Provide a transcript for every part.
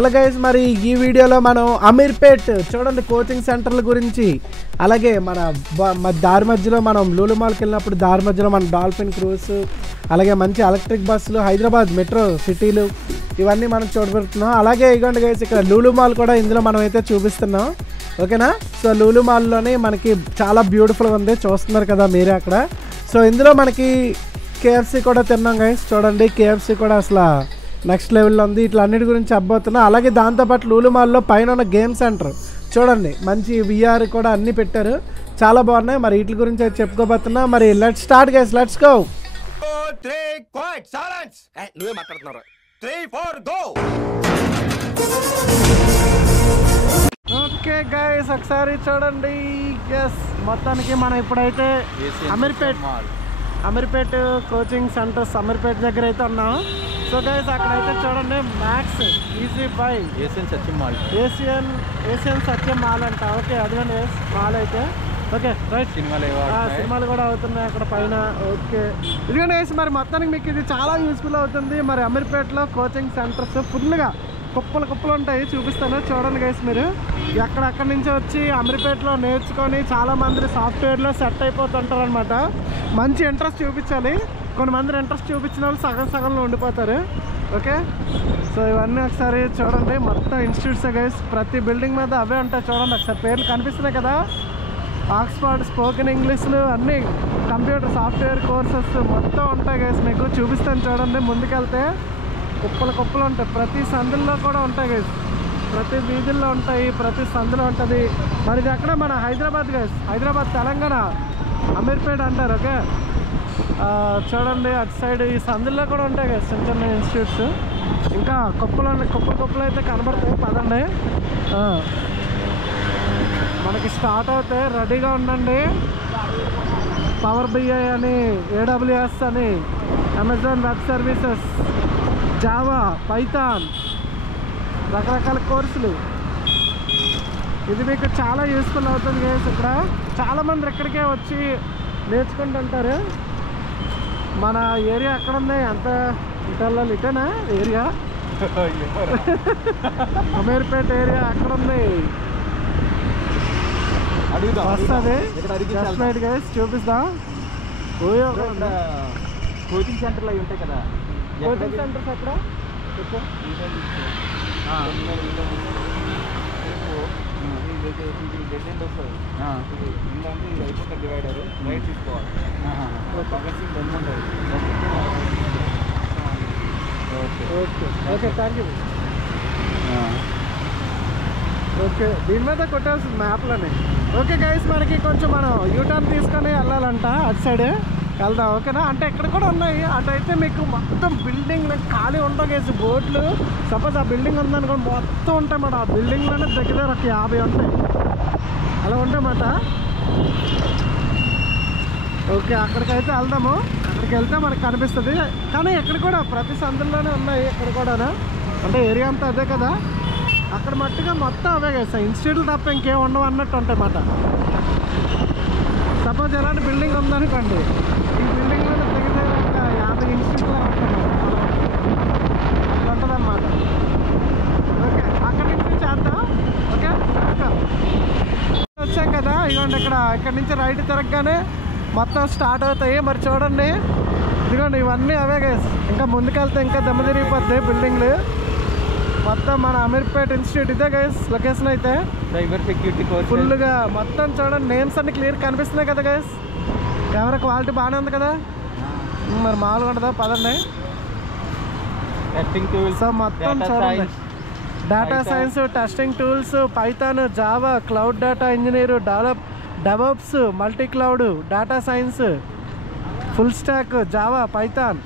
Hello guys, మరి ఈ వీడియోలో మనం అమీర్పేట్ చూడండి కోచింగ్ సెంటర్ల గురించి, అలాగే మన దారి మధ్యలో మనం లూలు మాల్కి వెళ్ళినప్పుడు దారి మధ్యలో మన డాల్ఫిన్ క్రూజ్, అలాగే మంచి ఎలక్ట్రిక్ బస్సులు, హైదరాబాద్ మెట్రో సిటీలు, ఇవన్నీ మనం చూడబడుతున్నాం. అలాగే ఇగోండి గైస్, ఇక్కడ లూలు మాల్ కూడా ఇందులో మనం అయితే చూపిస్తున్నాం. ఓకేనా? సో లూలు మాల్లోనే మనకి చాలా బ్యూటిఫుల్గా ఉంది, చూస్తున్నారు కదా మీరే అక్కడ. సో ఇందులో మనకి కేఎఫ్సీ కూడా తిన్నాం గైస్. చూడండి కేఎఫ్సీ కూడా అసలు నెక్స్ట్ లెవెల్లో ఉంది. ఇట్లా అన్నిటి గురించి చెప్పబోతున్నా. అలాగే దాంతోపాటు లూలు మాల్లో పైన ఉన్న గేమ్ సెంటర్ చూడండి, మంచి విఆర్ కూడా అన్నీ పెట్టారు, చాలా బాగున్నాయి. మరి వీటి గురించి అయితే చెప్పుకోబోతున్నా. మరి let's start guys, let's go. నువ్వే మాట్లాడుతున్నావు. 3, 4 గో. ఓకే గైస్, ఒకసారి చూడండి. ఎస్, మొత్తానికి మనం ఇప్పుడైతే అమీర్పేట్ కోచింగ్ సెంటర్స్ అమీర్పేట్ దగ్గర అయితే ఉన్నాం. సో గైస్, అక్కడైతే చూడండి max easy by Asian Satyam mall అంట. ఓకే, అదిగోండి మాల్ అయితే. ఓకే రైట్, సినిమాలు కూడా అవుతున్నాయి అక్కడ పైన. ఓకే, ఇదిగోండి గైస్, మరి మొత్తానికి మీకు ఇది చాలా యూస్ఫుల్ అవుతుంది. మరి అమీర్పేట్లో కోచింగ్ సెంటర్స్ ఫుల్గా కుప్పలు ఉంటాయి, చూపిస్తాను చూడండి గైస్. మీరు అక్కడి నుంచి వచ్చి అమీర్పేట్లో నేర్చుకొని చాలామంది సాఫ్ట్వేర్లో సెట్ అయిపోతుంటారు అనమాట. మంచి ఇంట్రెస్ట్ చూపించాలి. కొంతమంది ఇంట్రెస్ట్ చూపించిన వాళ్ళు సగంలో ఉండిపోతారు. ఓకే, సో ఇవన్నీ ఒకసారి చూడండి. మొత్తం ఇన్స్టిట్యూట్స్ గైస్, ప్రతి బిల్డింగ్ మీద అవే ఉంటాయి. చూడండి ఒకసారి పేర్లు కనిపిస్తున్నాయి కదా, ఆక్స్ఫర్డ్, స్పోకెన్ ఇంగ్లీష్లు, అన్నీ కంప్యూటర్ సాఫ్ట్వేర్ కోర్సెస్ మొత్తం ఉంటాయి గైస్. మీకు చూపిస్తాను చూడండి. ముందుకెళ్తే కుప్పలు ఉంటాయి, ప్రతి సందుల్లో కూడా ఉంటాయి గైస్, ప్రతి వీధుల్లో ఉంటాయి, ప్రతి సందులో ఉంటుంది. మరి ఇది ఎక్కడ? మన హైదరాబాద్ గైస్, హైదరాబాద్ తెలంగాణ అమీర్పేట్ అంటారు. ఓకే, చూడండి అటు సైడ్ ఈ సందుల్లో కూడా ఉంటాయి గైస్ చిన్న చిన్న ఇన్స్టిట్యూట్స్. ఇంకా కుప్పలు అయితే కనబడతాయి. పదండి, మనకి స్టార్ట్ అవుతాయి, రెడీగా ఉండండి. పవర్ బిఐ అని, AWS అని, Amazon web services, Java, Python, రకరకాల కోర్సులు. ఇది మీకు చాలా యూస్ఫుల్ అవుతుంది గైస్. ఇక్కడ చాలామంది ఇక్కడికే వచ్చి నేర్చుకుంటుంటారు. మన ఏరియా ఎక్కడ ఉంది? ఎంత ఇటెళ్ళాలి? ఇటేనా ఏరియా? అమీర్పేట్ ఏరియా ఎక్కడ ఉంది? వస్తుంది గైస్, చూపిస్తా. కోచింగ్ సెంటర్లు అవి ఉంటాయి కదా, కోచింగ్ సెంటర్స్ ఎక్కడ? డివైడర్ రైట్ తీసుకోవాలి. Okay thank you. ఓకే, దీని మీద కొట్టాల్సిన మ్యాప్లని. ఓకే గైస్, మనకి కొంచెం మనం యూటర్న్ తీసుకొని వెళ్ళాలంట, అటు సైడ్ వెళ్దాం. ఓకేనా? అంటే ఇక్కడ కూడా ఉన్నాయి. అటు అయితే మీకు మొత్తం బిల్డింగ్ ఖాళీ ఉంటాయి గైస్, బోర్డులు. సపోజ్ ఆ బిల్డింగ్ ఉందనుకోండి, మొత్తం ఉంటాయి మాట. ఆ బిల్డింగ్లోనే దగ్గర ఒక 50 ఉంటాయి, అలా ఉంటాయన్నమాట. ఓకే, అక్కడికైతే వెళ్దాము. అక్కడికి వెళ్తే మనకు కనిపిస్తుంది. కానీ ఇక్కడ కూడా ప్రతి సందుల్లోనే ఉన్నాయి, ఇక్కడ కూడా. అంటే ఏరియా అంతా అదే కదా, అక్కడ మట్టుగా మొత్తం అవే కదా ఇన్స్టిట్యూట్లు తప్ప ఇంకేం ఉండవు అన్నట్టు ఉంటాయి అన్నమాట. సపోజ్ ఎలాంటి బిల్డింగ్ ఉందనుకోండి, ఈ బిల్డింగ్లో దగ్గర ఒక 50 ఇన్స్టిట్యూట్లు ఉంటుంది అన్నమాట. ఓకే, అక్కడి నుంచి చేద్దాం. ఓకే, వచ్చాం కదా, ఇదిగోండి ఇక్కడ నుంచి రైట్ తిరగగానే మొత్తం స్టార్ట్ అవుతాయి. మరి చూడండి, ఇదిగోండి ఇవన్నీ అవే గైస్. ఇంకా ముందుకెళ్తే ఇంకా దెమ్మ తిరిగిపోద్ది బిల్డింగ్లు మొత్తం. మన అమీర్పేట్ ఇన్స్టిట్యూట్ ఇదే గైస్ లొకేషన్ అయితే. సైబర్ సెక్యూరిటీ కోర్స్ ఫుల్గా మొత్తం చూడండి, నేమ్స్ అన్ని క్లియర్ కనిపిస్తున్నాయి కదా గైస్. కెమెరా క్వాలిటీ బాగానే ఉంది కదా, మరి మామూలుగా ఉంటుందా? పదండి. టెస్టింగ్ టూల్స్, సో మొత్తం చూడండి, data science, testing tools, Python, Java, cloud data engineer, develops, multi cloud, data science, full stock, Java, Python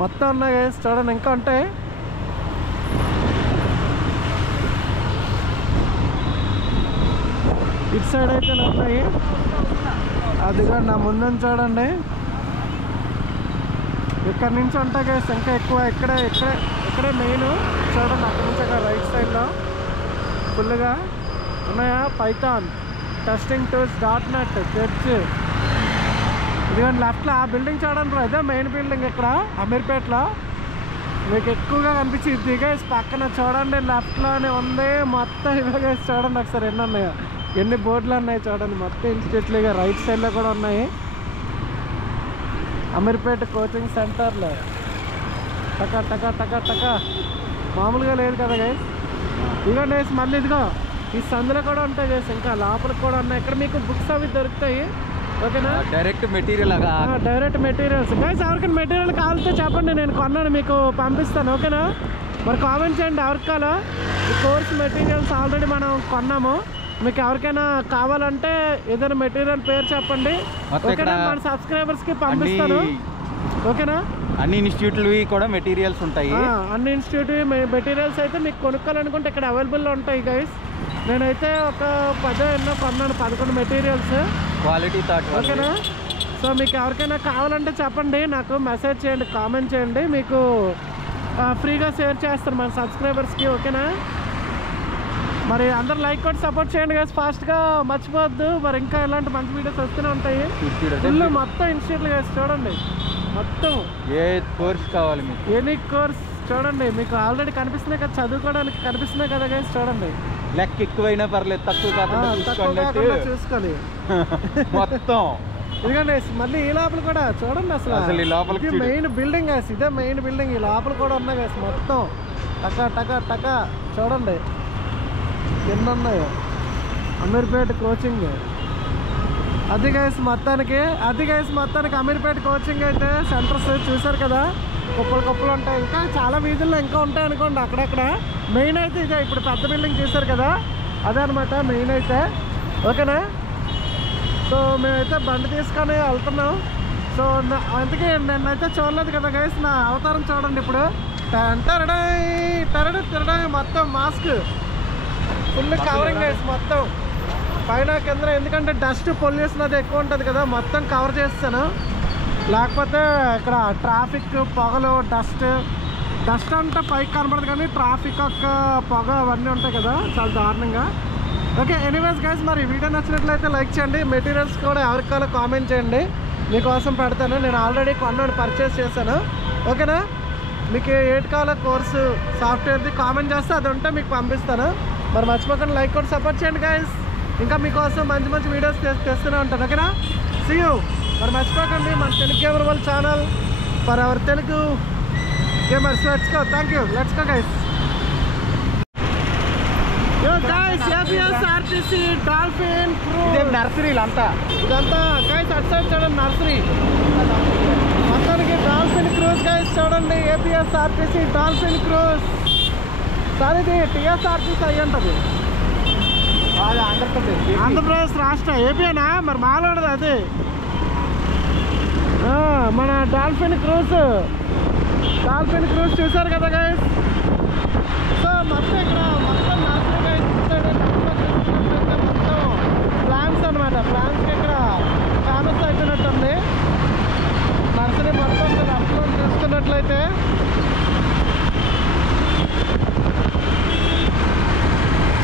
మొత్తం ఉన్నాయి గైస్. చూడండి ఇంకా ఉంటాయి. ఇటు సైడ్ అయితే ఉన్నాయి, అదిగా నా ముందని చూడండి. ఇక్కడ నుంచి ఉంటాయి గైస్ ఇంకా ఎక్కువ. ఇక్కడే మెయిన్ చూడండి. అక్కడ నుంచి అక్కడ రైట్ సైడ్లో ఫుల్గా ఉన్నాయా. Python, testing tools, .NET, church. ఇదిగోండి లెఫ్ట్లో ఆ బిల్డింగ్ చూడండి బ్రో, ఇదే మెయిన్ బిల్డింగ్ ఇక్కడ అమీర్పేట్లో. మీకు ఎక్కువగా కనిపించింది గైస్. పక్కన చూడండి లెఫ్ట్లోనే ఉంది మొత్తం. ఇవే గైస్ చూడండి ఒకసారి ఎన్ని ఉన్నాయో, ఎన్ని బోర్డులు ఉన్నాయి చూడండి. మొత్తం ఇన్స్టిట్యూట్లుగా రైట్ సైడ్లో కూడా ఉన్నాయి. అమీర్పేట కోచింగ్ సెంటర్లో టకా టకా టకా టకా మామూలుగా లేదు కదా గైస్. ఇదిగోండి గైస్, మళ్ళీ ఇదిగో ఈ సందులో కూడా ఉంటాయి గైస్. ఇంకా లోపలికి కూడా ఉన్నాయి. ఇక్కడ మీకు బుక్స్ అవి దొరుకుతాయి. ఓకేనా, direct material direct materials guys. ఎవరికైనా మెటీరియల్ కావాలంటే చెప్పండి, నేను కొన్నాను మీకు పంపిస్తాను. ఓకేనా, మరి కామెంట్ చేయండి ఎవరికి కావాలో. ఈ కోర్స్ మెటీరియల్స్ ఆల్రెడీ మనం కొన్నాము. మీకు ఎవరికైనా కావాలంటే ఏదైనా మెటీరియల్ పేరు చెప్పండి. ఓకేనా, మన సబ్స్క్రైబర్స్కి పంపిస్తాను. ఓకేనా, అన్ని ఇన్స్టిట్యూట్లు కూడా మెటీరియల్స్ ఉంటాయి. అన్ని ఇన్స్టిట్యూట్ మెటీరియల్స్ అయితే మీకు కొనుక్కోవాలనుకుంటే ఇక్కడ అవైలబుల్లో ఉంటాయి గైస్. నేనైతే ఒక 10 ఎన్నో కొన్నాను, 11 మెటీరియల్స్ క్వాలిటీ థాట్. ఓకేనా, సో మీకు ఎవరికైనా కావాలంటే చెప్పండి, నాకు మెసేజ్ చేయండి, కామెంట్ చేయండి. మీకు ఫ్రీగా షేర్ చేస్తాను మన సబ్స్క్రైబర్స్కి. ఓకేనా, మరి అందరు లైక్ కొట్టి సపోర్ట్ చేయండి గైస్ ఫాస్ట్గా, మర్చిపోవద్దు. మరి ఇంకా ఇలాంటి మంచి వీడియోస్ వస్తూనే ఉంటాయి. ఫుల్ మొత్తం ఇన్స్టిట్యూట్లు గైస్ చూడండి. మొత్తం ఏ కోర్స్ కావాలి మీకు, ఎనీ కోర్స్ చూడండి. మీకు ఆల్రెడీ కనిపిస్తున్నాయి కదా, చదువుకోవడానికి కనిపిస్తున్నాయి కదా గైస్. చూడండి, లెక్క ఎక్కువైనా పర్లేదు, తక్కువ కాకుండా చూసుకోండి మొత్తం. ఇదిగోండి మళ్ళీ ఈ లోపల కూడా చూడండి. అసలు ఈ లోపలికి ఇది మెయిన్ బిల్డింగ్ గైస్, ఇదే మెయిన్ బిల్డింగ్. ఈ లోపల కూడా ఉన్నాయి గైస్ మొత్తం. టకా టకా టకా చూడండి ఎన్ని ఉన్నాయో. అమీర్పేట కోచింగ్ అది గైస్ మొత్తానికి, అమీర్పేట కోచింగ్ అయితే సెంటర్స్ చూసారు కదా, కుప్పలు ఉంటాయి. ఇంకా చాలా వీధుల్లో ఇంకా ఉంటాయి అనుకోండి అక్కడక్కడ. మెయిన్ అయితే ఇదే, ఇప్పుడు పెద్ద బిల్డింగ్ చూసారు కదా, అదే అనమాట మెయిన్ అయితే. ఓకేనా, సో మేమైతే బండి తీసుకొని వెళ్తున్నాం. సో అందుకే నేనైతే చూడలేదు కదా గైస్, నా అవతారం చూడండి ఇప్పుడు. తిరడాయి మొత్తం మాస్క్ ఫుల్ కవరింగ్ గైస్ మొత్తం పైన కింద. ఎందుకంటే డస్ట్ పొల్యూషన్ అది ఎక్కువ ఉంటుంది కదా, మొత్తం కవర్ చేస్తాను. లేకపోతే ఇక్కడ ట్రాఫిక్ పొగలు డస్ట్ అంటే పైకి కనబడదు, కానీ ట్రాఫిక్ యొక్క పొగ అవన్నీ ఉంటాయి కదా, చాలా దారుణంగా. ఓకే, ఎనీవేస్ గైస్, మరి వీడియో నచ్చినట్లయితే లైక్ చేయండి. మెటీరియల్స్ కూడా ఎవరికి కావాలో కామెంట్ చేయండి, మీకోసం పెడతాను. నేను ఆల్రెడీ కొన్నాను, పర్చేస్ చేశాను. ఓకేనా, మీకు ఏటి కావాలో కోర్సు సాఫ్ట్వేర్ది కామెంట్ చేస్తే అది ఉంటే మీకు పంపిస్తాను. మరి మర్చిపోకుండా లైక్ కూడా సపోర్ట్ చేయండి గైస్. ఇంకా మీకోసం మంచి వీడియోస్ తెస్తూనే ఉంటాను. ఓకేనా, సీ యూ. మరి మర్చిపోకండి మన తెలుగు గేమర్ వాళ్ళ channel for hour Telugu gamers. Let's go, thank you, let's go guys. Yo guys, APSRTC Dolphin Cruise. నర్సరీలు అంతా ఇదంతా గైస్ అటు సైడ్ చూడండి, నర్సరీ. మొత్తానికి డాల్ఫిన్ క్రూజ్ గైస్ చూడండి, APSRTC డాల్ఫిన్ క్రూజ్. సార్ ఇది TSRTC అయ్యి ఉంటుంది, ఆంధ్రప్రదేశ్ రాష్ట్ర. ఏపీనా మరి మాట్లాడదు అది. మన డాల్ఫిన్ క్రూజ్ చూసారు కదా గైస్. సో మొత్తం ఇక్కడ మొత్తం నర్సరీ గైస్. మొత్తం ప్లాంట్స్ అనమాట. ప్లాంట్స్కి ఇక్కడ ఫేమస్ అయిపోయినట్టుంది నర్సరీ మొత్తం. లెఫ్ట్లో చూసుకున్నట్లయితే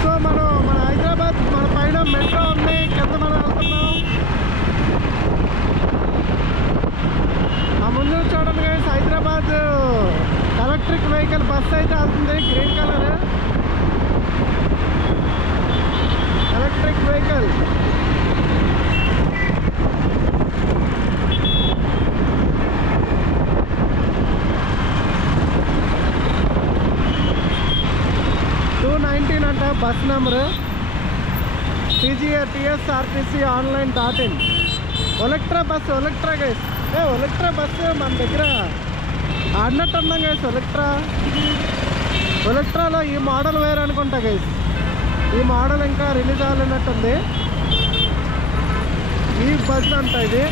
సో మన హైదరాబాద్ మన పైన మెట్రో ఉంది, కింద మనం వెళ్తున్నాం. ఆ ముందు చూడండి guys, Hyderabad electric vehicle bus అయితే వెళ్తుంది, గ్రీన్ కలర్ ఎలక్ట్రిక్ వెహికల్. అంట bus number. TSRTC online.in. Olectra guys. Olectra bus మన దగ్గర ఆడినట్టు ఉన్నాం గైస్. ఒలెక్ట్రాలో ఈ మోడల్ వేరే అనుకుంటా గైస్. ఈ మోడల్ ఇంకా రిలీజ్ అవ్వలేనట్టుంది. ఈ బస్ అంట ఇది.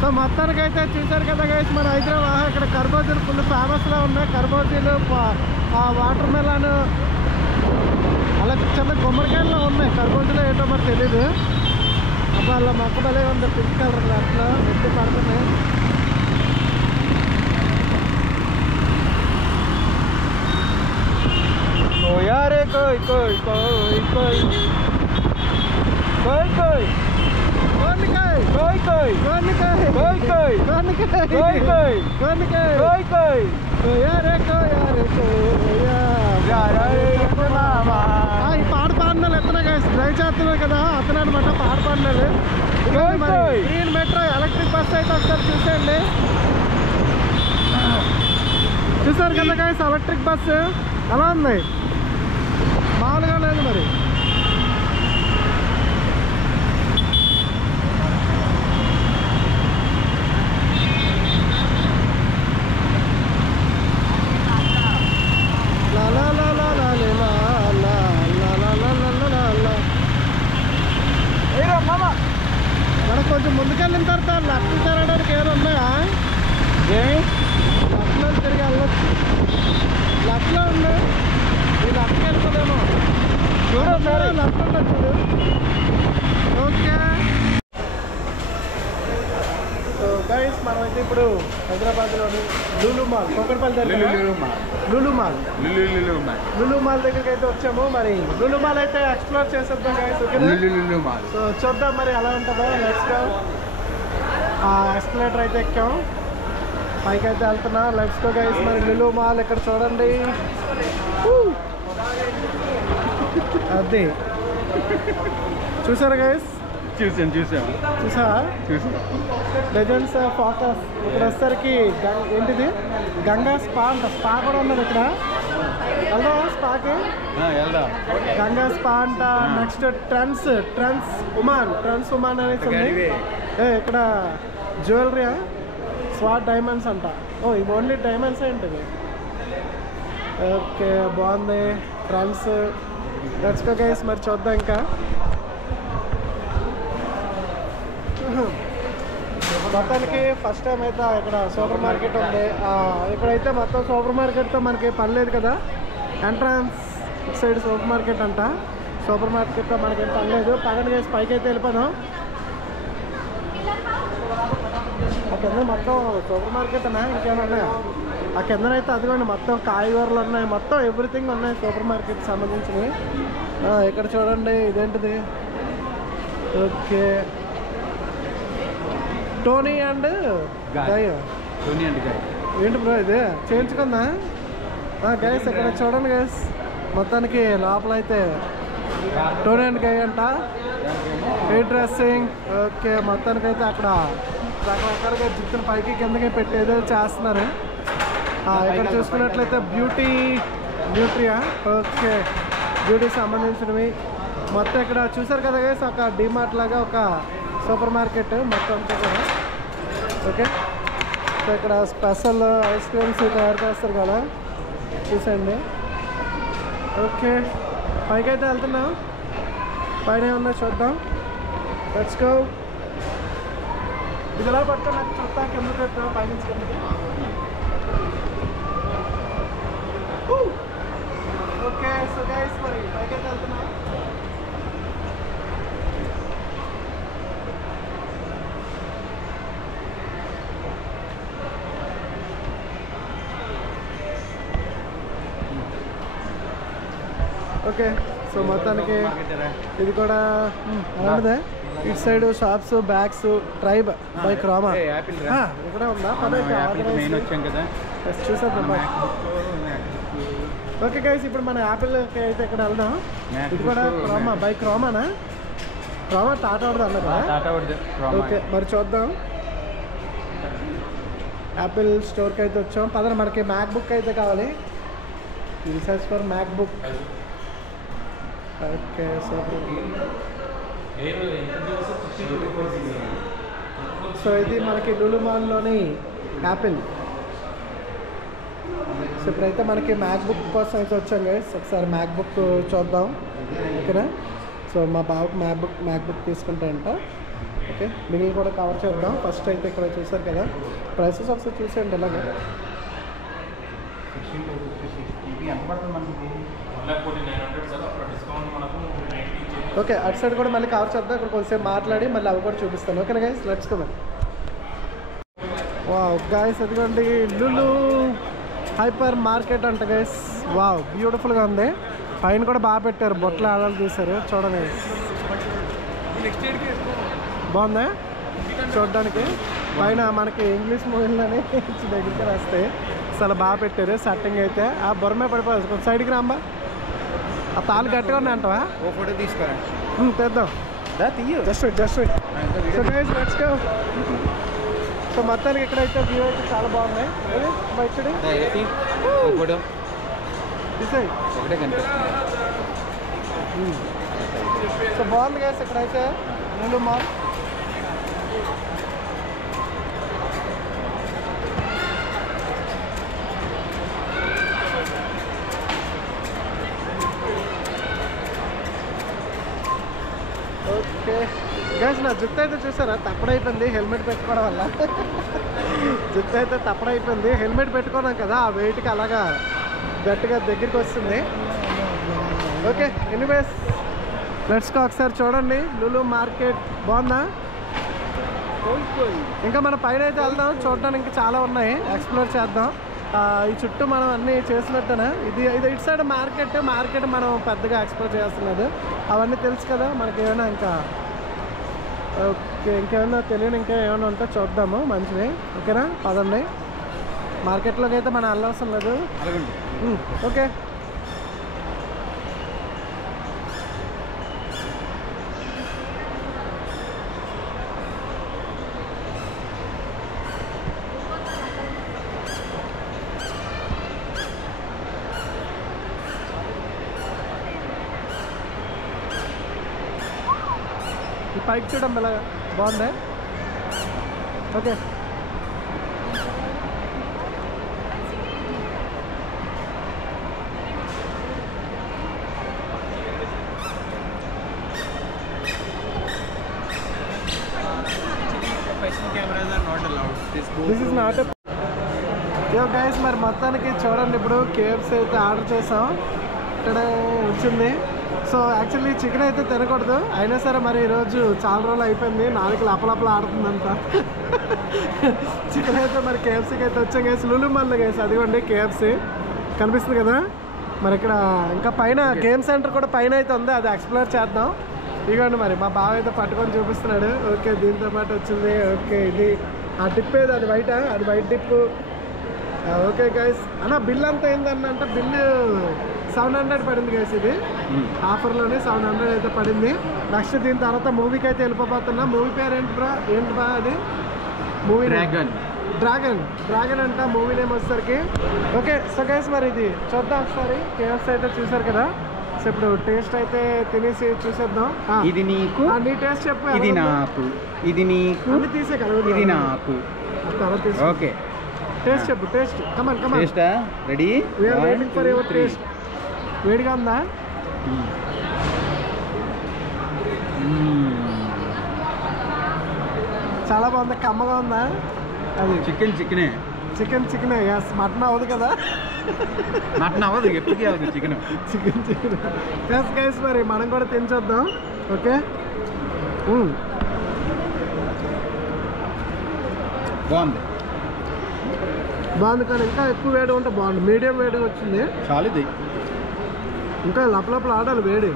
సో మొత్తానికైతే చూసారు కదా గైస్, మన హైదరాబాద్ ఇక్కడ కర్బూజాలు ఫుల్ ఫేమస్గా ఉన్నాయి. కర్బూజాలు, వాటర్ మెలాన్, అలా చిన్న గుమ్మడికాయల్లో ఉన్నాయి. కర్బూజాలు ఏంటో మరి తెలీదు. అబ్బా అలా మొక్క భలే ఉంది, పింక్ కలర్లో అట్లా ఎత్తి పడుతున్నాయి. यारे कोई గోనికాయ కోయ్ కోయ్ గోనికాయ కోయ్ కోయ్ గోనికాయ కోయ్ కోయ్ గోనికాయ కోయ్ కోయ్ కోయారే కోయా ఈ పాట పాడినాలు ఎత్తనా గైస్ డ్రైవ్ చేస్తున్నారు కదా అతను అనమాట పాట పాడినాలు గ్రీన్ మెట్రో ఎలక్ట్రిక్ బస్ అయితే ఒకసారి చూసేయండి చూసారు కదా గైస్ ఎలక్ట్రిక్ బస్ ఎలా ఉంది మామూలుగా లేదు మరి మనకు కొంచెం ముందుకెళ్ళిన తర్వాత లెఫ్ట్ తిరగడానికి ఏమైనా ఉన్నాయా ఏమి లెఫ్ట్లో తిరిగి వెళ్ళొచ్చు లెఫ్ట్లో ఉంది ఈ లెఫ్ట్కి వెళ్ళిపోదేమో చూడు లెఫ్ట్ ఉంటుంది చూడు ఓకే సో గైస్ మనమైతే ఇప్పుడు హైదరాబాద్లోని లూలు మాల్ కోకట్పల్లి దగ్గర లూలు మాల్ దగ్గరికి అయితే వచ్చాము మరి లూలు మాల్ అయితే ఎక్స్ప్లోర్ చేసేద్దాం గైస్ ఓకే సో చూద్దాం మరి ఎలా ఉంటుందో లెట్స్ గో ఎస్కలేటర్ అయితే ఎక్కాం పైకి అయితే వెళ్తున్నా లెట్స్ గో గైస్ మరి లూలు మాల్ ఇక్కడ చూడండి అది చూసారా గైస్ చూసా లెజెండ్స్ ఫోకస్ ఇక్కడ వచ్చేసరికి ఏంటిది గంగా స్పా అంట స్పా కూడా ఉన్నది ఇక్కడ వెళ్దాం స్పాకి గంగా స్పా అంట నెక్స్ట్ ట్రెండ్స్ ఉమాన్ అనేసి ఉంది ఇక్కడ జ్యువెలరీ స్వాట్ డైమండ్స్ అంట ఓ ఇవి ఓన్లీ డైమండ్స్ ఏంటిది ఓకే బాగుంది ట్రెండ్స్ లెట్స్ గో గైస్ మరి చూద్దాం ఇంకా మొత్తానికి ఫస్ట్ టైం అయితే ఇక్కడ సూపర్ మార్కెట్ ఉంది ఇక్కడైతే మొత్తం సూపర్ మార్కెట్తో మనకి పని లేదు కదా ఎంట్రన్స్ సైడ్ సూపర్ మార్కెట్ అంట సూపర్ మార్కెట్తో మనకేం పని లేదు పక్కన చేసి పైకి అయితే వెళ్ళిపోదాం ఆ కింద మొత్తం సూపర్ మార్కెట్ అన్నా ఇంకేమైనా ఉన్నాయా ఆ కిందనైతే అదిగోండి మొత్తం కాయగూరలు ఉన్నాయి మొత్తం ఎవ్రీథింగ్ ఉన్నాయి సూపర్ మార్కెట్ సంబంధించినవి ఇక్కడ చూడండి ఇదేంటిది ఓకే టోనీ అండ్ గాయ ఏంటి బ్రో ఇది చేయించుకుందా గైస్ ఇక్కడ చూడండి గైస్ మొత్తానికి లోపల అయితే టోనీ అండ్ గాయ అంట హెయిర్ డ్రెస్సింగ్ ఓకే మొత్తానికి అయితే అక్కడ రకరకాలుగా జుట్టును పైకి కిందకి పెట్టి ఏదో చేస్తున్నారు ఇక్కడ చూసుకున్నట్లయితే బ్యూటీయా ఓకే బ్యూటీకి సంబంధించినవి మొత్తం ఇక్కడ చూసారు కదా గైస్ ఒక డిమార్ట్ లాగా ఒక సూపర్ మార్కెట్ మొత్తం అంతా కూడా ఓకే సో ఇక్కడ స్పెషల్ ఐస్ క్రీమ్స్ తయారు చేస్తారు కదా చూసండి ఓకే పైకి అయితే వెళ్తున్నాం పైన ఏమన్నా చూద్దాం లెట్స్ గో ఇది ఎలా పట్టుకొని నాకు చూద్దాం కిందకి వెళ్తాం పైనుంచి కిందకి ఓకే సో గైస్ మరి పైకి అయితే వెళ్తున్నాం ఓకే సో మొత్తానికి ఇది కూడా బాగుందే ఇటు side shops bags tribe by క్రామా ఇక్కడ ఉందా చూసేద్దాం ఓకే గైస్ ఇప్పుడు మన యాపిల్కి అయితే ఇక్కడ వెళ్దాం ఇది కూడా క్రామా బై క్రామానా క్రామా టాటా వాడదు అన్నారు ఓకే మరి చూద్దాం యాపిల్ స్టోర్కి అయితే వచ్చాం పదన మనకి మ్యాక్ బుక్ అయితే కావాలి research for MacBook okay so ఇది మనకి లూలు మాల్లోని యాపిల్ సో ఇప్పుడైతే మనకి మ్యాక్ బుక్ కోసం అయితే వచ్చాం గైస్ ఒకసారి మ్యాక్ బుక్ చూద్దాం ఓకేనా సో మా బాబుకి మ్యాక్ బుక్ తీసుకుంటాయంట ఓకే మిగిలిన కూడా కవర్ చేద్దాం ఫస్ట్ అయితే ఇక్కడ చూసారు కదా ప్రైసెస్ ఒకసారి చూసేయండి ఎలాగ ఓకే అటు సైడ్ కూడా మళ్ళీ కవర్ చేద్దాం ఇక్కడ కొంచెంసేపు మాట్లాడి మళ్ళీ అవి కూడా చూపిస్తాను ఓకేనా guys let's come wow guys అదిగోండి లులు హైపర్ మార్కెట్ అంట గైస్ వావ్ బ్యూటిఫుల్గా ఉంది పైన కూడా బాగా పెట్టారు బొట్టలు ఆడాలు తీశారు చూడండి బాగుందా చూడడానికి. పైన మనకి ఇంగ్లీష్ మూవీలోనే దగ్గరికి వస్తాయి. అసలు బాగా పెట్టారు సెట్టింగ్ అయితే. ఆ బొరమే పడిపోతుంది. కొంచెం సైడ్కి రాంబా. ఆ తాళ్ళు గట్టిగా ఉన్నాయి అంటవా? ఫోటో తీసుకోరా తెద్దాం. Just so guys let's go. So మొత్తానికి ఇక్కడైతే వ్యూ అయితే చాలా బాగున్నాయి. బయట ఫోటో తీసేయి. ఒకటే కనిపిస్తుంది. సో బాగుంది గైస్ ఇక్కడైతే లులు మాల్. ఓకే గైస్ నా జుట్టు అయితే చూసారా తప్పడైపోయింది హెల్మెట్ పెట్టుకోవడం వల్ల. జుట్టు అయితే తప్పడైపోయింది. హెల్మెట్ పెట్టుకున్నాం కదా ఆ వెయిట్కి అలాగా గట్టిగా దగ్గరికి వస్తుంది. Okay anyways let's go. ఒకసారి చూడండి లులు మార్కెట్ బాగుందా. ఇంకా మన పైన అయితే వెళ్దాం. చూడడానికి చాలా ఉన్నాయి, ఎక్స్ప్లోర్ చేద్దాం. ఈ చుట్టూ మనం అన్నీ చేసినట్టేనా. ఇది ఇటు సైడ్ మార్కెట్ మనం పెద్దగా ఎక్స్ప్లోర్ చేస్తున్నది. అవన్నీ తెలుసు కదా మనకి. ఏమైనా ఇంకా ఓకే ఇంకేమైనా తెలియని ఇంకా ఏమైనా ఉంటే చూద్దాము మంచిది. ఓకేనా పదండి. మార్కెట్లోకి అయితే మనం వెళ్ళవసరం లేదు. ఓకే ఈ పైకి చూడడం ఎలా బాగుందా. Okay this is not guys. మరి మొత్తానికి చూడండి ఇప్పుడు KFC అయితే ఆర్డర్ చేసాం. ఇక్కడ వచ్చింది. సో యాక్చువల్లీ చికెన్ అయితే తినకూడదు, అయినా సరే మరి ఈరోజు చాలా రోజులు అయిపోయింది, నాలుగు లపలపల ఆడుతుందంట. చికెన్ అయితే మరి KFCకి అయితే వచ్చాం గైస్. లులు మాల్లో గైస్ అదిగోండి KFC కనిపిస్తుంది కదా. మరి ఇక్కడ ఇంకా పైన గేమ్ సెంటర్ కూడా పైన అయితే ఉంది, అది ఎక్స్ప్లోర్ చేద్దాం. ఇదిగోండి మరి మా బావ అయితే పట్టుకొని చూపిస్తున్నాడు. ఓకే దీంతో పాటు వచ్చింది. ఓకే ఇది ఆ డిప్ ఏది, అది వైట్ డిప్. ఓకే గైస్ అన్న బిల్ అంతా ఏంటంటే బిల్లు 700 పడింది గైస్. ఇది ఆఫర్లోనే 700 అయితే పడింది. నెక్స్ట్ దీని తర్వాత మూవీకి అయితే వెళ్ళిపోతున్నా. మూవీ పేరు ఏంటి బా అది మూవీ డ్రాగన్ అంట మూవీ నేమ్ వచ్చేసరికి. ఓకే సో గైస్ మరి ఇది చూద్దాం ఒకసారి. KFC అయితే చూసారు కదా. సో ఇప్పుడు టేస్ట్ అయితే తినేసి చూసేద్దాం. ఇది నీకు, నీ టేస్ట్ చెప్పు. ఇది నాకు, ఇది నీకు, అన్ని తీసే కదా, ఇది నాకు. ఓకే టేస్ట్ చెప్పు. టేస్ట్ కమాన్ టేస్టా ready. We are waiting for your taste. వేడిగా ఉందా? చాలా బాగుంది. కమ్మగా ఉందా? అది చికెనే. ఎస్ మటన్ అవ్వదు కదా. మటన్ అవ్వదు, ఎప్పటికీ అవ్వదు చికెన్. ఎస్ గైస్ మరి మనం కూడా తినచేద్దాం. ఓకే బాగుంది కానీ ఇంకా ఎక్కువ వేడి ఉంటే బాగుంది. మీడియం వేడిగా వచ్చింది చాలా. ఇది ఇంకా లపలపలు ఆడాలి వేడి.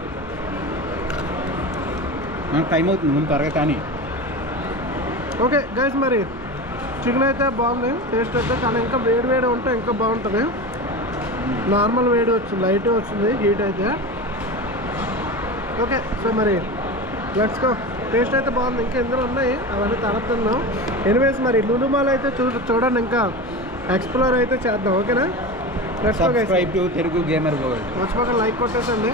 టైం అవుతుంది ముందు త్వరగా కానీ. ఓకే గైస్ మరి చికెన్ అయితే బాగుంది టేస్ట్ అయితే, కానీ ఇంకా వేడి ఉంటే ఇంకా బాగుంటుంది. నార్మల్ వేడి వచ్చింది, లైట్ వచ్చింది హీట్ అయితే. ఓకే సో మరి లెట్స్ గో. టేస్ట్ అయితే బాగుంది. ఇంకా ఇందులో ఉన్నాయి, అవన్నీ తర్వాత తిన్నాం. ఎనీవేస్ మరి లులు మాల్ అయితే చూడండి, ఇంకా ఎక్స్ప్లోర్ అయితే చేద్దాం. ఓకేనా? Subscribe to Telugu Gamer World. మర్చిపోక లైక్ కొట్టేసండి.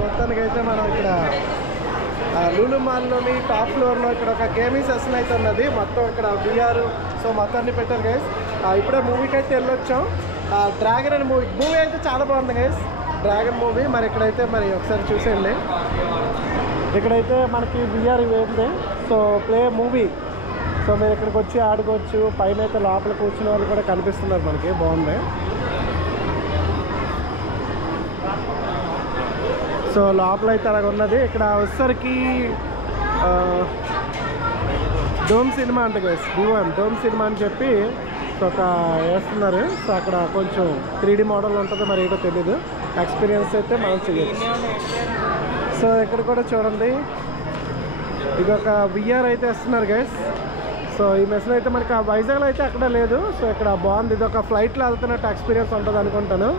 మొత్తానికి అయితే మనం ఇక్కడ లులు మాల్లోని టాప్ ఫ్లోర్లో ఇక్కడ ఒక గేమింగ్ సెషన్ అయితే ఉన్నది. మొత్తం ఇక్కడ VR సో మొత్తాన్ని పెట్టారు గైస్. ఇప్పుడే మూవీకి అయితే వెళ్ళొచ్చాం. డ్రాగన్ అనే మూవీ అయితే చాలా బాగుంది గైస్. డ్రాగన్ మూవీ మరి ఇక్కడైతే మరి ఒకసారి చూసేయండి. ఇక్కడైతే మనకి VR ఇవేంది సో ప్లే మూవీ. సో మీరు ఇక్కడికి వచ్చి ఆడుకోవచ్చు. పైన అయితే లోపల కూర్చున్న వాళ్ళు కూడా కనిపిస్తున్నారు మనకి, బాగుంది. సో లోపల అయితే అలాగ ఉన్నది. ఇక్కడ వచ్చేసరికి డోమ్ సినిమా అంటే గైస్, డోమ్ సినిమా అని చెప్పి ఒక వేస్తున్నారు. సో అక్కడ కొంచెం 3D మోడల్ ఉంటుంది, మరి ఏటో తెలీదు. ఎక్స్పీరియన్స్ అయితే మనం చేయొచ్చు. సో ఇక్కడ కూడా చూడండి, ఇది ఒక విఆర్ అయితే ఇస్తున్నారు గైస్. సో ఈ మెస్లో అయితే మనకి ఆ వైజాగ్లో అయితే అక్కడ లేదు. సో ఇక్కడ బాగుంది, ఇది ఒక ఫ్లైట్లో వెళ్తున్నట్టు ఎక్స్పీరియన్స్ ఉంటుంది అనుకుంటాను.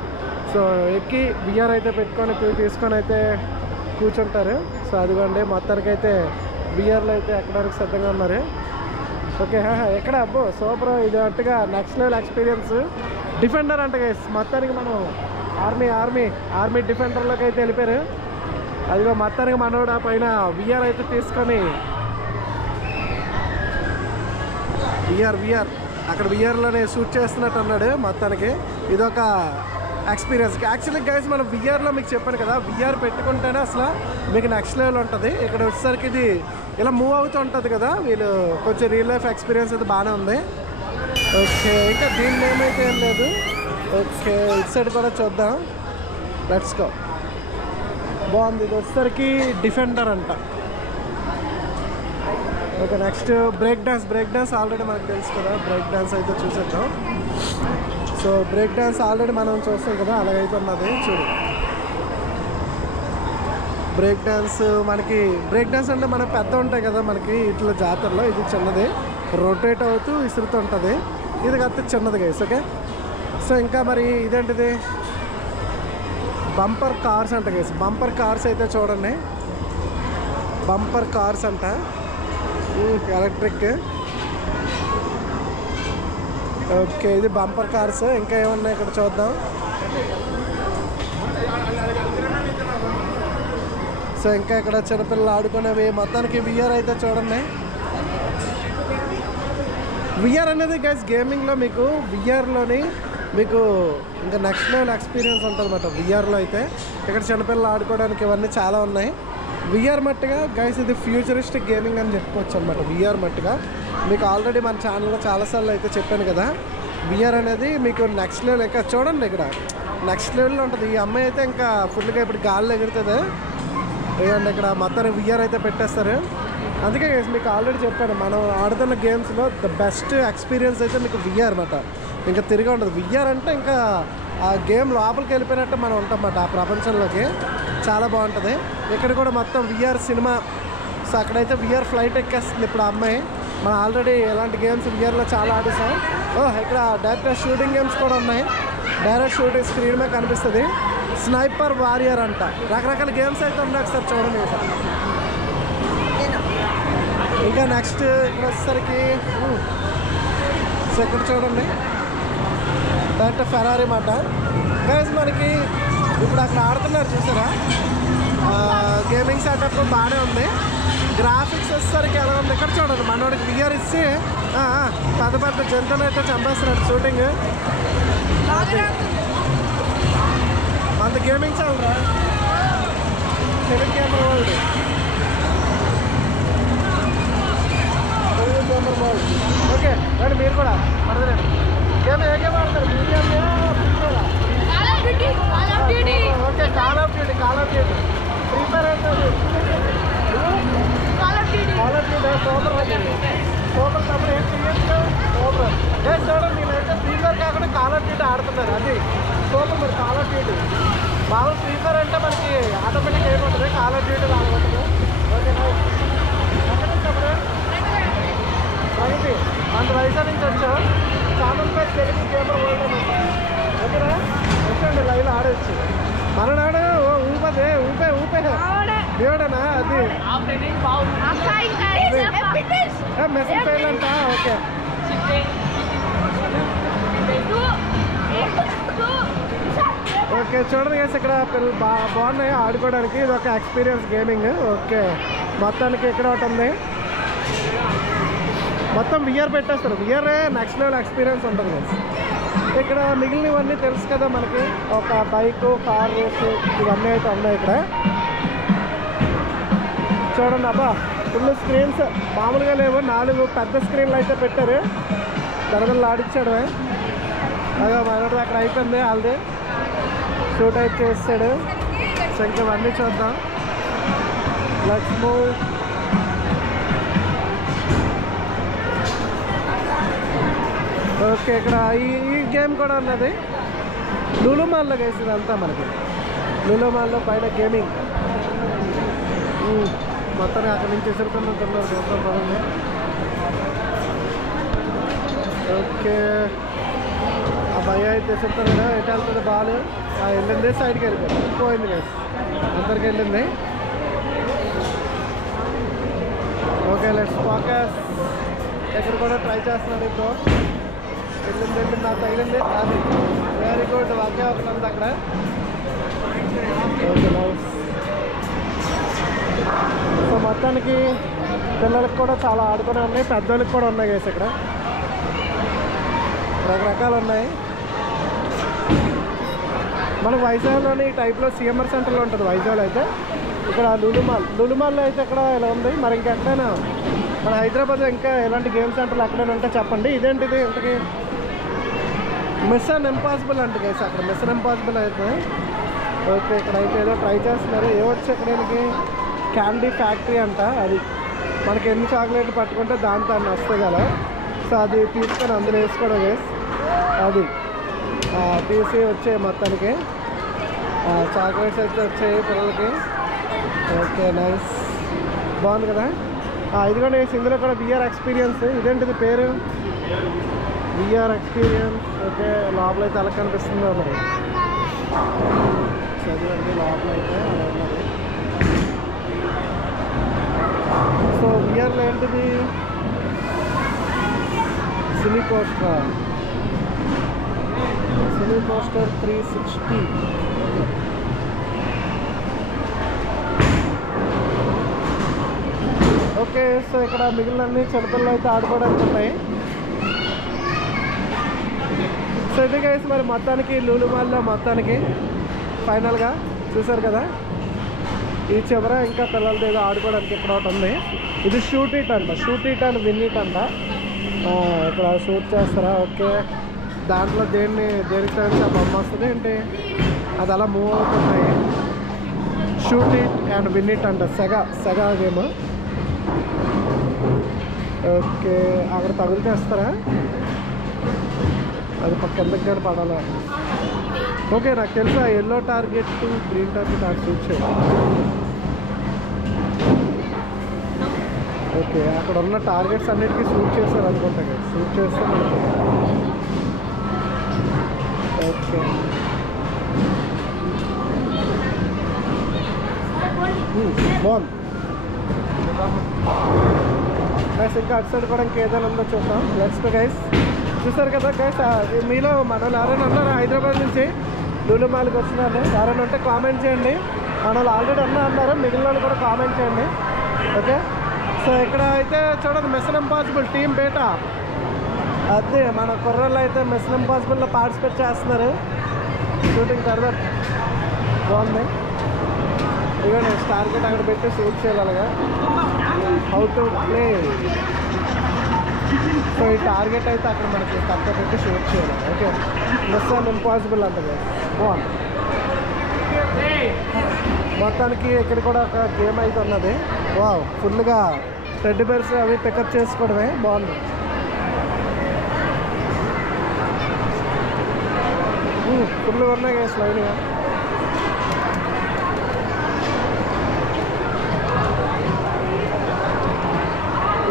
సో ఎక్కి విఆర్ అయితే పెట్టుకొని తీసుకొని అయితే కూర్చుంటారు. సో అదిగోండి మొత్తానికి అయితే విఆర్లో అయితే ఎక్కడానికి సిద్ధంగా ఉన్నారు. ఓకే, ఎక్కడ అబ్బో సూపర్, ఇది అట్టుగా నెక్స్ట్ లెవెల్ ఎక్స్పీరియన్స్. డిఫెండర్ అంట గైస్, మొత్తానికి మనం ఆర్మీ డిఫెండర్లోకి అయితే వెళ్ళిపోయారు. అదిగో మొత్తానికి మనోడు ఆ పైన విఆర్ అయితే తీసుకొని విఆర్ అక్కడ విఆర్లోనే షూట్ చేస్తున్నట్టు అన్నాడు. మొత్తానికి ఇదొక ఎక్స్పీరియన్స్. యాక్చువల్లీ గైస్ మనం విఆర్లో మీకు చెప్పాను కదా, విఆర్ పెట్టుకుంటేనే అసలు మీకు నెక్స్ట్ లెవెల్ ఉంటుంది. ఇక్కడ వచ్చేసరికి ఇది ఇలా మూవ్ అవుతూ ఉంటుంది కదా, వీళ్ళు కొంచెం రియల్ లైఫ్ ఎక్స్పీరియన్స్ అయితే బాగానే ఉంది. ఓకే, ఇంకా దీని ఏమైతే ఏం లేదు. ఓకే, ఇటు సైడ్ కూడా చూద్దాం, లెట్స్ గో. బాగుంది, ఇది వచ్చేసరికి డిఫెండర్ అంట. Okay, next break dance already మనకు తెలుసు కదా, బ్రేక్ డాన్స్ అయితే చూసేద్దాం. సో బ్రేక్ డాన్స్ ఆల్రెడీ మనం చూస్తాం కదా, అలాగైతే ఉన్నది చూడు. బ్రేక్ డాన్స్ అంటే మన పెద్ద ఉంటాయి కదా మనకి ఇట్లా జాతరలో, ఇది చిన్నది రొటేట్ అవుతూ విసురుతూ ఉంటుంది. ఇది కాస్త చిన్నది గైస్. ఓకే, సో ఇంకా మరి ఇదేంటిది, బంపర్ కార్స్ అంట గైస్. బంపర్ కార్స్ అయితే చూడండి, బంపర్ కార్స్ అంట, ఎలక్ట్రిక్. ఓకే, ఇది బంపర్ కార్స్. ఇంకా ఏమన్నా ఇక్కడ చూద్దాం. సో ఇంకా ఇక్కడ చిన్నపిల్లలు ఆడుకునేవి. మొత్తానికి విఆర్ అయితే చూడండి. విఆర్ అనేది గైస్ గేమింగ్లో మీకు విఆర్లోని మీకు ఇంకా నెక్స్ట్ లెవెల్ ఎక్స్పీరియన్స్ ఉంటుంది అన్నమాట విఆర్లో అయితే. ఇక్కడ చిన్నపిల్లలు ఆడుకోవడానికి ఇవన్నీ చాలా ఉన్నాయి. విఆర్ మట్టుగా గైస్ ఇది ఫ్యూచరిస్టిక్ గేమింగ్ అని చెప్పుకోవచ్చు అనమాట. విఆర్ మట్టుగా మీకు ఆల్రెడీ మన ఛానల్లో చాలాసార్లు అయితే చెప్పాను కదా, విఆర్ అనేది మీకు నెక్స్ట్ లెవెల్. ఇంకా చూడండి ఇక్కడ నెక్స్ట్ లెవెల్లో ఉంటుంది. ఈ అమ్మాయి అయితే ఇంకా ఫుల్గా ఇప్పుడు గాల్లో ఎగురుతుంది. ఏదంటే ఇక్కడ మొత్తాన్ని విఆర్ అయితే పెట్టేస్తారు. అందుకే గైస్ మీకు ఆల్రెడీ చెప్పాను, మనం ఆడుతున్న గేమ్స్లో ద బెస్ట్ ఎక్స్పీరియన్స్ అయితే మీకు విఆర్ అన్నమాట. ఇంకా తిరిగి ఉంటుంది. విఆర్ అంటే ఇంకా ఆ గేమ్ లోపలికి వెళ్ళిపోయినట్టు మనం ఉంటాం అన్నమాట ఆ ప్రపంచంలోకి. చాలా బాగుంటుంది. ఇక్కడ కూడా మొత్తం విఆర్ సినిమా. సో అక్కడైతే విఆర్ ఫ్లైట్ ఎక్కేస్తుంది ఇప్పుడు ఆ అమ్మాయి. మనం ఆల్రెడీ ఇలాంటి గేమ్స్ విఆర్లో చాలా ఆడేసాం. ఇక్కడ డైరెక్ట్ షూటింగ్ గేమ్స్ కూడా ఉన్నాయి. డైరెక్ట్ షూటింగ్ స్క్రీన్ మీద కనిపిస్తుంది. స్నైపర్ వారియర్ అంట, రకరకాల గేమ్స్ అయితే ఉన్నాయి. ఒకసారి చూడండి. ఇంకా నెక్స్ట్ ఇక్కడ వచ్చేసరికి సో ఇక్కడ చూడండి డైరెక్ట్ ఫెరారీ మాట గైస్. మనకి ఇప్పుడు అక్కడ ఆడుతున్నారు చూసారా, గేమింగ్ సెటప్ బాగానే ఉంది. గ్రాఫిక్స్ వచ్చేసరికి ఎలా ఉంది ఇక్కడ చూడండి. మనోడికి విఆర్ ఇచ్చి పెద్ద పెద్ద జంతువులు అయితే చంపేస్తున్నాడు షూటింగ్. అంత గేమింగ్ చాలరా, Telugu Gamer world, Telugu Gamer world. Okay రండి మీరు కూడా పడదరండి. గేమ్ ఏ గేమ్ ఆడతారు? Okay, call of duty free fire అవుతుంది. కాల్ ఆఫ్ డ్యూటీ సూపర్ తప్పుడు ఏం చేయొచ్చు. సూపర్ చూడండి, నేనైతే ఫ్రీ ఫైర్ కాకుండా కాల్ ఆఫ్ డ్యూటీ ఆడుతున్నారు. అది సూపర్. మరి కాల్ ఆఫ్ డ్యూటీ మామూలు ఫ్రీ ఫైర్ అంటే మనకి ఆటోమేటిక్ ఏముంటుంది, కాల్ ఆఫ్ డ్యూటీ రాకపోతుంది. ఓకే ఎక్కడ ప్రగతి మన వైజాగ్ నుంచి వచ్చాం. ఛానల్ పేరు తెలుగు గేమర్ వరల్డ్ అని ఉంది. ఓకేనా, వచ్చండి లైవ్లో ఆడవచ్చు. మననాడు ఊపే దేవుడనా అది మెసేజ్ ఫెయిల్ అంట. ఓకే ఓకే చూడండి గైస్, ఇక్కడ పిల్లలు బాగున్నాయి ఆడుకోవడానికి. ఇది ఒక ఎక్స్పీరియన్స్ గేమింగ్. ఓకే మొత్తానికి ఇక్కడ ఒకటి ఉంది, మొత్తం విఆర్ పెట్టేస్తారు. విఆర్ నెక్స్ట్ లెవెల్ ఎక్స్పీరియన్స్ ఉంటుంది గైస్. ఇక్కడ మిగిలినవన్నీ తెలుసు కదా మనకి, ఒక బైకు, కార్ రేస్ ఇవన్నీ అయితే ఉన్నాయి ఇక్కడ. చూడండి అబ్బా, ఫుల్ స్క్రీన్స్ మామూలుగా లేవు. 4 పెద్ద స్క్రీన్లు అయితే పెట్టారు. దరదలు ఆడించాడు. అదే మనోడు అక్కడ అయిపోయింది వాళ్ళది, షూట్ అయితే చేస్తాడు. సో ఇంకా ఇవన్నీ చూద్దాం. Let's move. ఓకే ఇక్కడ ఈ గేమ్ కూడా ఉన్నది. లులు మాల్లో వేసింది అంతా మనకి. లులు మాల్లో పైన గేమింగ్ మొత్తం అక్కడి నుంచి ఎసురుతున్నట్టున్నారు చూద్దాం పదండి. ఓకే ఆ భయ అయితే ఎసురుతారు కదా, ఎటు వెళ్తుంది బాల్ వెళ్ళింది, సైడ్కి వెళ్ళిపోయింది, పోయింది కదా, అందరికి వెళ్ళింది. Okay let's focus. ఇక్కడ కూడా ట్రై చేస్తున్నాడు ఇప్పుడు. వెళ్ళింది నాకు తగిలింది, అది వెరీ గుడ్. ఒకే ఒకటి ఉంది అక్కడ. Okay nice. సో మొత్తానికి పిల్లలకి కూడా చాలా ఆడుకునే ఉన్నాయి, పెద్దోళ్ళకి కూడా ఉన్నాయి గైస్. ఇక్కడ రకరకాలు ఉన్నాయి. మనకు వైజాగ్లోని ఈ టైప్లో సిఎంఆర్ సెంటర్లో ఉంటుంది వైజాగ్లో అయితే. ఇక్కడ లులుమాల్లో అయితే ఇక్కడ ఇలా ఉంది. మరి ఇంకెక్కడైనా మన హైదరాబాద్లో ఇంకా ఎలాంటి గేమ్ సెంటర్లు ఎక్కడైనా ఉంటే చెప్పండి. ఇదేంటిది ఇంతకీ మిషన్ ఇంపాసిబుల్ అంటే గైస్, అక్కడ మిషన్ ఇంపాసిబుల్ అయితే. ఓకే ఇక్కడ అయితే ఏదో ట్రై చేస్తున్నారు. ఏవొచ్చి ఎక్కడానికి క్యాండీ ఫ్యాక్టరీ అంట. అది మనకి ఎన్ని చాక్లెట్లు పట్టుకుంటే దాంతో అన్నీ వస్తాయి కదా. సో అది తీసుకొని అందులో వేసుకోవడం గైస్. అది తీసి వచ్చాయి మొత్తానికి చాక్లెట్స్ అయితే వచ్చాయి పిల్లలకి. ఓకే నైస్, బాగుంది కదా. ఇదిగోండి ఇందులో కూడా విఆర్ ఎక్స్పీరియన్స్. ఇదేంటిది పేరు? VR experience. ఓకే లోపల అయితే అలా కనిపిస్తుందో మరి చదివండి. లోపల అయితే అలా ఉన్నది. సో విఆర్లో ఏంటిది? సినీ కోస్టర్ 360. ఓకే సో ఇక్కడ మిగిలినన్ని చిన్నపిల్లలు అయితే ఆడుకోవడానికి ఉన్నాయి. సో ఇది గైస్ మరి మొత్తానికి లులుమాల్లో మొత్తానికి ఫైనల్గా చూసారు కదా. ఈ చివర ఇంకా పిల్లలతో ఏదో ఆడుకోవడానికి ఇక్కడ ఒకటి ఉంది. ఇది షూట్ ఇట్ అంట, shoot it and win it అంట. ఇక్కడ షూట్ చేస్తారా? ఓకే దాంట్లో దేనికి తగిన బొమ్మ వస్తుంది ఏంటి, అది అలా మూవ్ అవుతున్నాయి. Shoot it and win it అంట, సెగా గేమ్. ఓకే అక్కడ తగులుతేస్తారా? అది పక్క ఎందుకు కానీ పడాలా? ఓకే నాకు తెలుసా ఎల్లో టార్గెట్ గ్రీన్ టార్గెట్ అక్కడ షూట్ చేయాలి. ఓకే అక్కడ ఉన్న టార్గెట్స్ అన్నిటికీ షూట్ చేస్తారు అనుకుంటా కదా, షూట్ చేస్తే ఓకే బాగుంది. గైస్ ఇంకా అటు సైడ్ కూడా ఇంకేదైనా ఉందో చూద్దాం. Let's go guys. చూసారు కదా గైస్, మీలో మనోళ్ళు ఎవరైనా ఉన్నారు హైదరాబాద్ నుంచి లులుమాల్కి వస్తున్నారు? ఎవరైనా ఉంటే కామెంట్ చేయండి. మనోళ్ళు ఆల్రెడీ అన్నారు, మిగిలిన వాళ్ళు కూడా కామెంట్ చేయండి. ఓకే సో ఇక్కడ అయితే చూడండి మిషన్ ఇంపాసిబుల్ టీమ్ బేటా. అదే మన కుర్రోళ్ళు అయితే మిషన్ ఇంపాసిబుల్లో పార్టిసిపేట్ చేస్తున్నారు. షూటింగ్ తర్వాత బాగుంది. ఇదిగోండి టార్గెట్ అక్కడ పెట్టి షూట్ చేయాలి అలాగా. How to play. సో ఈ టార్గెట్ అయితే అక్కడ మనకి పక్క పెట్టి షూట్ చేయాలి. ఓకే మిషన్ ఇంపాసిబుల్ అంటది. బాగుంది. మొత్తానికి ఇక్కడ కూడా ఒక గేమ్ అయితే ఉన్నది. వావ్ ఫుల్గా టెడ్డీ బేర్స్ అవి పికప్ చేసుకోవడమే. బాగుంది. ఫుల్గా ఉన్నాయి కదా స్లైడ్గా.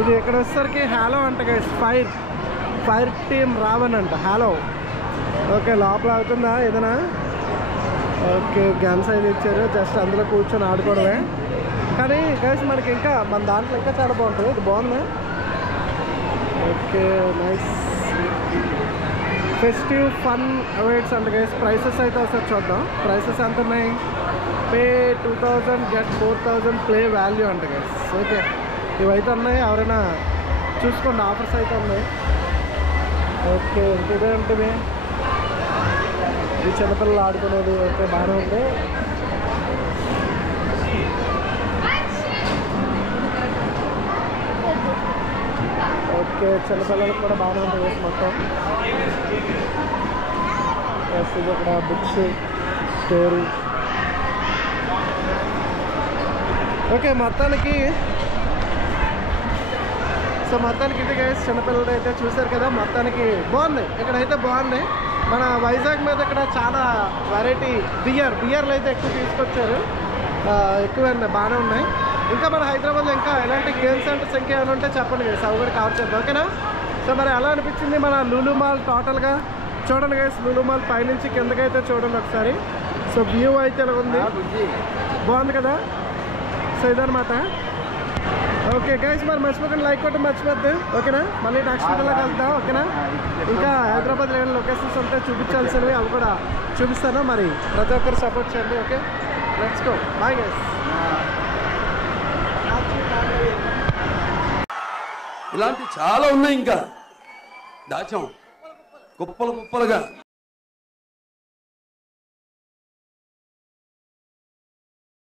ఇది ఇక్కడ వచ్చేసరికి హ్యాలో అంట గైస్. ఫైర్ టీమ్ రావన్ అంట హ్యాలో. ఓకే లోపల అవుతుందా ఏదైనా? ఓకే గన్స్ అయితే ఇచ్చారు, జస్ట్ అందులో కూర్చొని ఆడుకోవడమే. కానీ గైస్ మనకి ఇంకా మన దాంట్లో ఇంకా చాలా బాగుంటుంది. ఇది బాగుందా? Okay nice. Festive fun awaits అంట గైస్. ప్రైసెస్ అయితే ఒకసారి చూద్దాం. ప్రైసెస్ ఎంత ఉన్నాయి? పే 2000 గెట్ 4000 ప్లే వాల్యూ అంట గైస్. ఓకే ఇవైతే ఉన్నాయి, ఎవరైనా చూసుకోండి. ఆఫర్స్ అయితే ఉన్నాయి. ఓకే ఇంటిదే ఉంటుంది ఈ చిన్నపిల్లలు ఆడుకునేది. ఓకే బాగానే ఉంది. ఓకే చిన్నపిల్లలకు కూడా బాగానే ఉంటుంది మొత్తం. ఇది ఇక్కడ బుక్స్ స్టోరీ. ఓకే మొత్తానికి సో మొత్తానికి ఇది గైస్ చిన్నపిల్లలు అయితే చూసారు కదా. మొత్తానికి బాగుంది, ఇక్కడైతే బాగుంది. మన వైజాగ్ మీద ఇక్కడ చాలా వెరైటీ బియర్లు అయితే ఎక్కువ తీసుకొచ్చారు. ఎక్కువ బాగానే ఉన్నాయి. ఇంకా మన హైదరాబాద్లో ఇంకా ఎలాంటి గేమ్ సెంటర్స్ ఇంకా ఏమైనా ఉంటే చెప్పండి గైస్, అవి కూడా కవర్ చేద్దాం. ఓకేనా? సో మరి ఎలా అనిపించింది మన లులు మాల్ టోటల్గా? చూడండి గైస్, లులు మాల్ పైనుంచి కిందకైతే చూడండి ఒకసారి. సో వ్యూ అయితే ఇలా ఉంది, బాగుంది కదా? సో ఇదనమాట. ఓకే గైస్, మరి మర్చిపోకండి లైక్ కొట్టి మర్చిపోద్దు. ఓకేనా? మళ్ళీ నెక్స్ట్ వీడియోలో కలుద్దాం. ఓకేనా? ఇంకా హైదరాబాద్లో ఏమైనా లొకేషన్స్ ఉంటే చూపించాల్సినవి అవి కూడా చూపిస్తాను. మరి ప్రతి ఒక్కరు సపోర్ట్ చేయండి. Okay, let's go. Bye guys. ఇలాంటి చాలా ఉన్నాయి, ఇంకా దాచాం కుప్పలు కుప్పలుగా.